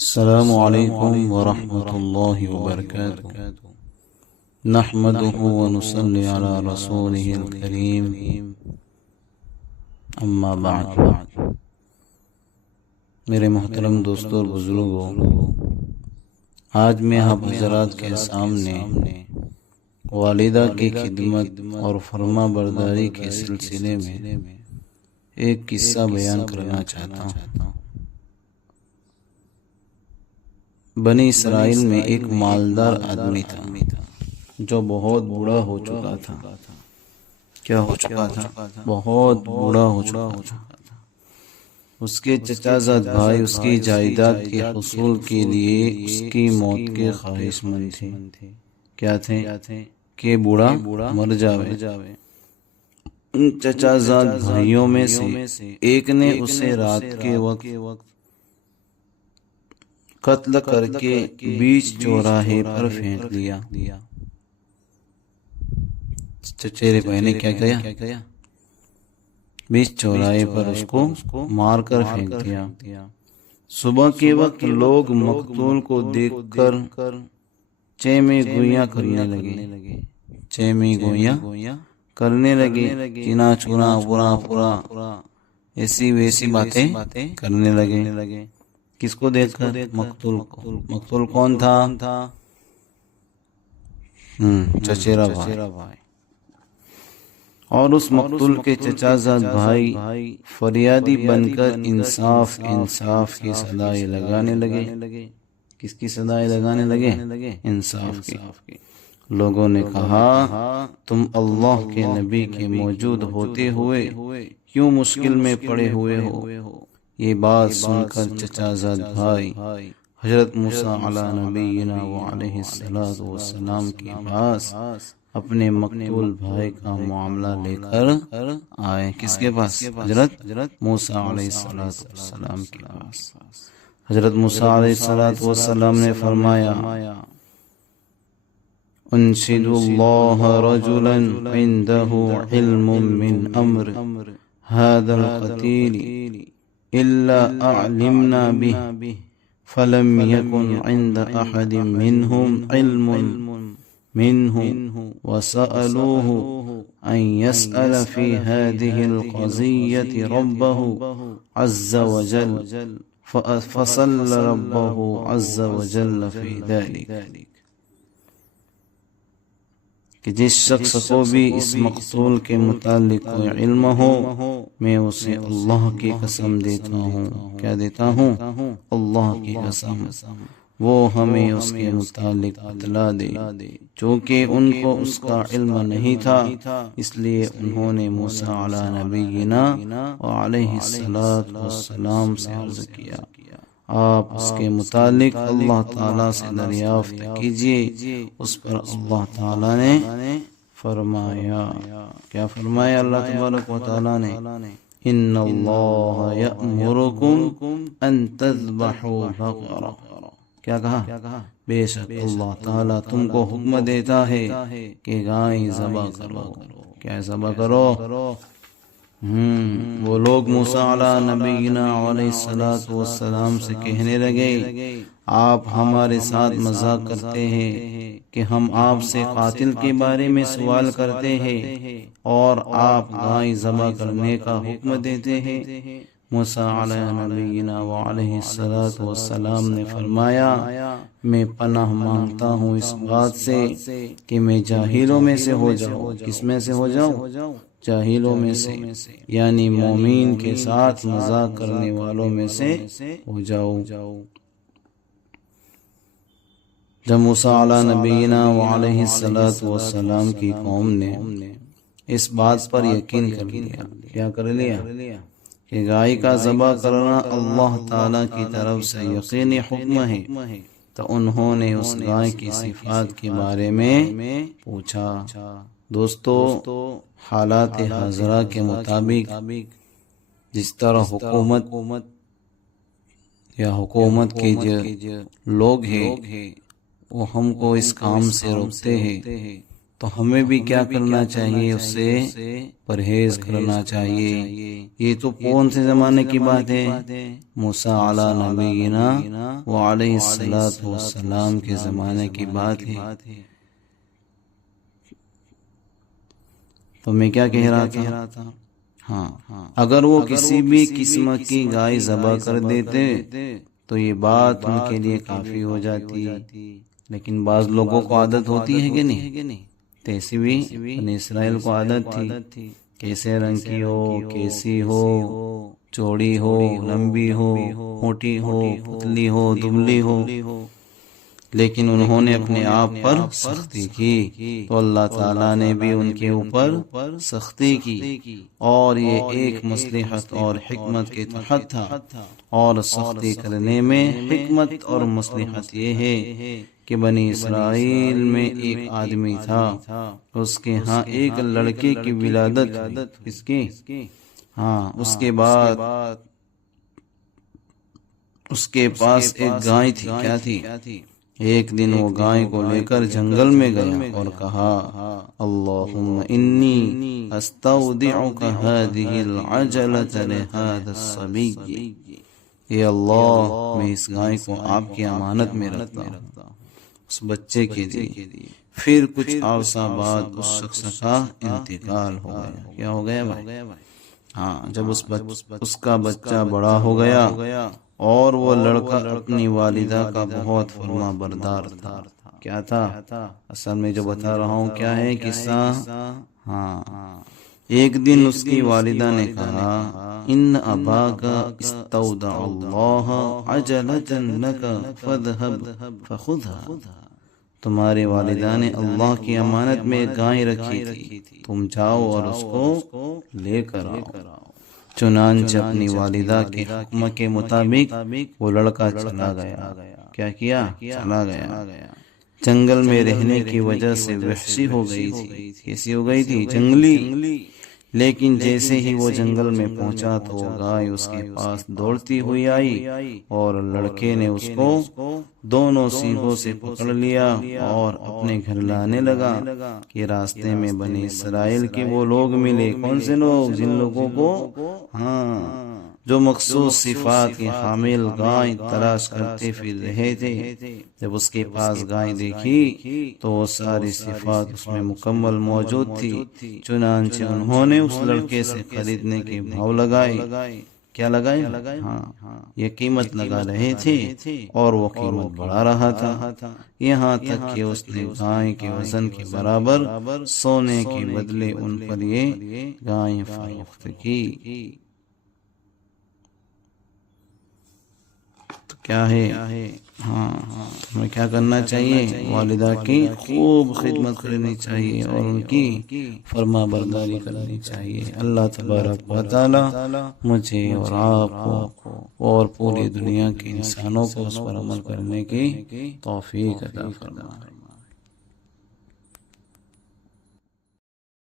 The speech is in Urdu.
السلام علیکم ورحمۃ اللہ وبرکاتہ نحمده ونصلی علی رسولہ الکریم اما بعد۔ میرے محترم دوستوں اور بزرگوں، آج میں آپ حضرات کے سامنے والدہ کی خدمت اور فرما برداری کے سلسلے میں ایک قصہ بیان کرنا چاہتا ہوں۔ بنی اسرائیل میں ایک مالدار آدمی تھا جو بہت بوڑھا ہو چکا تھا۔ کیا ہو چکا تھا؟ بہت بوڑھا ہو چکا تھا۔ اس کے چچا زاد بھائی اس کی جائیداد کے حصول کے لیے اس کی موت کے خواہش مند تھے۔ کیا تھے؟ کہ بوڑھا مر جاوے۔ ان چچا زاد بھائیوں میں سے ایک نے اسے رات کے وقت قتل کر کے بیچ چوراہے پر پھینک دیا۔ چچیرے بھائی نے کیا کیا؟ بیچ چوراہے پر اس کو مار کر پھینک دیا۔ صبح کے وقت لوگ مقتول کو دیکھ کر چیمے گویاں کرنے لگے۔ چیمے گویاں کرنے لگے، چنا چنا برا پورا ایسی ویسی باتیں کرنے لگے۔ کس کو دیکھ کر؟ مقتول کو۔ مقتول کون تھا؟ چچیرا بھائی۔ اور اس مقتول کے چچا زاد بھائی فریادی بن کر انصاف کی صدائیں لگانے لگے۔ کس کی صدائیں لگانے لگے؟ انصاف کی۔ لوگوں نے کہا، تم اللہ کے نبی کے موجود ہوتے ہوئے کیوں مشکل میں پڑے ہوئے ہو؟ یہ بات سن کر چچا زاد بھائی حضرت موسیٰ علی نبینا وعلیہ السلام کے پاس اپنے مقتول بھائی کا معاملہ لے کر آئے۔ کس کے پاس؟ حضرت موسیٰ علیہ السلام کے پاس۔ حضرت موسیٰ علیہ السلام نے فرمایا، انشد اللہ رجلا عنده علم من امر هذا القتیل إلا أعلمنا به فلم يكن عند أحد منهم علم منه وسألوه أن يسأل في هذه القضية ربه عز وجل فصل ربه عز وجل في ذلك۔ کہ جس شخص کو بھی اس مقتول کے متعلق کوئی علم ہو، میں اسے اللہ کی قسم دیتا ہوں۔ کیا دیتا ہوں؟ اللہ کی قسم، وہ ہمیں اس کے متعلق اطلاع دے۔ چونکہ ان کو اس کا علم نہیں تھا، اس لیے انہوں نے موسیٰ علی نبینا وعلیہ السلام سے عرض کیا، آپ اس کے متعلق اللہ تعالیٰ سے دریافت کیجئے۔ اس پر اللہ تعالیٰ نے فرمایا، کیا فرمایا اللہ تبارک و تعالیٰ نے؟ ان اللہ یأمرکم ان تذبحوا بقرہ۔ کیا کہا؟ بے شک اللہ تعالیٰ تم کو حکم دیتا ہے کہ گائیں ذبح کرو۔ کیا ذبح کرو؟ وہ لوگ موسیٰ علی نبینا علیہ السلام سے کہنے لگے، آپ ہمارے ساتھ مذاق کرتے ہیں کہ ہم آپ سے قاتل کے بارے میں سوال کرتے ہیں اور آپ گائے ذبح کرنے کا حکم دیتے ہیں۔ موسیٰ علی نبینا وعلیہ السلام نے فرمایا، میں پناہ مانگتا ہوں اس بات سے کہ میں جاہلوں میں سے ہو جاؤں۔ کس میں سے ہو جاؤں؟ جاہلوں میں سے، یعنی مومین کے ساتھ مذاق کرنے والوں میں سے ہو جاؤں۔ جب موسیٰ علی نبینا وعلیہ السلام کی قوم نے اس بات پر یقین کر لیا، کیا کر لیا؟ کہ گائے کا ذبح کرنا اللہ تعالیٰ کی طرف سے یقینی حکم ہے، تو انہوں نے اس گائے کی صفات کے بارے میں پوچھا۔ دوستو، حالات حاضرہ کے مطابق جس طرح حکومت کے جو لوگ ہیں وہ ہم کو اس کام سے روکتے ہیں، تو ہمیں بھی کیا کرنا چاہیے؟ اس سے پرہیز کرنا چاہیے۔ یہ تو کون سے زمانے کی بات ہے؟ موسیٰ علی نبینا وعلیہ الصلوۃ والسلام کے زمانے کی بات ہے۔ تو میں کیا کہہ رہا تھا؟ ہاں، اگر وہ کسی بھی قسم کی گائے ذبح کر دیتے تو یہ بات ان کے لیے کافی ہو جاتی، لیکن بعض لوگوں کو عادت ہوتی ہے کہ نہیں؟ تیسی بھی بنی اسرائیل کو عادت تھی، کیسے رنگ کی ہو، کیسی ہو، چوڑی ہو، لمبی ہو، موٹی ہو، پتلی ہو، دبلی ہو، لیکن انہوں نے اپنے آپ پر سختی کی تو اللہ تعالیٰ نے بھی ان کے اوپر سختی کی، اور یہ ایک مصلحت اور حکمت کے تحت تھا۔ اور سختی کرنے میں حکمت اور مصلحت یہ ہے کہ بنی اسرائیل میں ایک آدمی تھا، اس کے ہاں ایک لڑکے کی ولادت ہوئی۔ اس کی اس کے بعد اس کے پاس ایک گائے تھی۔ کیا تھی؟ ایک دن وہ گائے کو لے کر جنگل میں گیا اور کہا اللہم انی استودعک هذه العجلة لهذا الصبی، اے اللہ میں اس گائے کو آپ کی امانت میں رکھتا ہوں اس بچے کے لیے۔ پھر کچھ عرصہ بعد اس شخص کا انتقال ہو گیا۔ کیا ہو گیا بھائی؟ جب اس کا بچہ بڑا ہو گیا اور وہ لڑکا اپنی والدہ کا بہت فرما بردار تھا۔ کیا تھا؟ اصل میں جو بتا رہا ہوں کیا ہے قصہ؟ ایک دن اس کی والدہ نے کہا ان اباک استودع اللہ عجلۃ لک فاذهب فخذها، تمہارے والدہ نے اللہ کی امانت میں گائے رکھی تھی، تم جاؤ اور اس کو لے کر آؤ۔ چنانچہ اپنی والدہ کے حکم کے مطابق وہ لڑکا چلا گیا۔ کیا کیا؟ چلا گیا۔ جنگل میں رہنے کی وجہ سے وحشی ہو گئی تھی۔ کیسی ہو گئی تھی؟ جنگلی۔ لیکن جیسے ہی وہ جنگل میں پہنچا تو وہ گائے اس کے پاس دوڑتی ہوئی آئی اور لڑکے نے اس کو دونوں سینگوں سے پکڑ لیا اور اپنے گھر لانے لگا کہ راستے میں بنی اسرائیل کے وہ لوگ ملے۔ کون سے لوگ؟ جن لوگوں کو جو مخصوص صفات کے حامل گائے تلاش کرتے پھر رہے تھے۔ جب اس کے پاس گائے دیکھی تو وہ ساری صفات اس میں مکمل موجود تھی۔ چنانچہ انہوں نے اس لڑکے سے خریدنے کے بھاؤ لگائے۔ کیا لگائے؟ یہ قیمت لگا رہے تھے اور وہ قیمت بڑھا رہا تھا، یہاں تک کہ اس نے گائے کے وزن کے برابر سونے کے بدلے ان پر یہ گائے فروخت کی۔ کیا ہے؟ ہمیں کیا کرنا چاہیے؟ والدہ کی خوب خدمت کرنی چاہیے اور ان کی فرما برداری کرنی چاہیے۔ اللہ تبارک و تعالی مجھے اور آپ کو اور پوری دنیا کے انسانوں کو اس پر عمل کرنے کی توفیق عطا فرمائے۔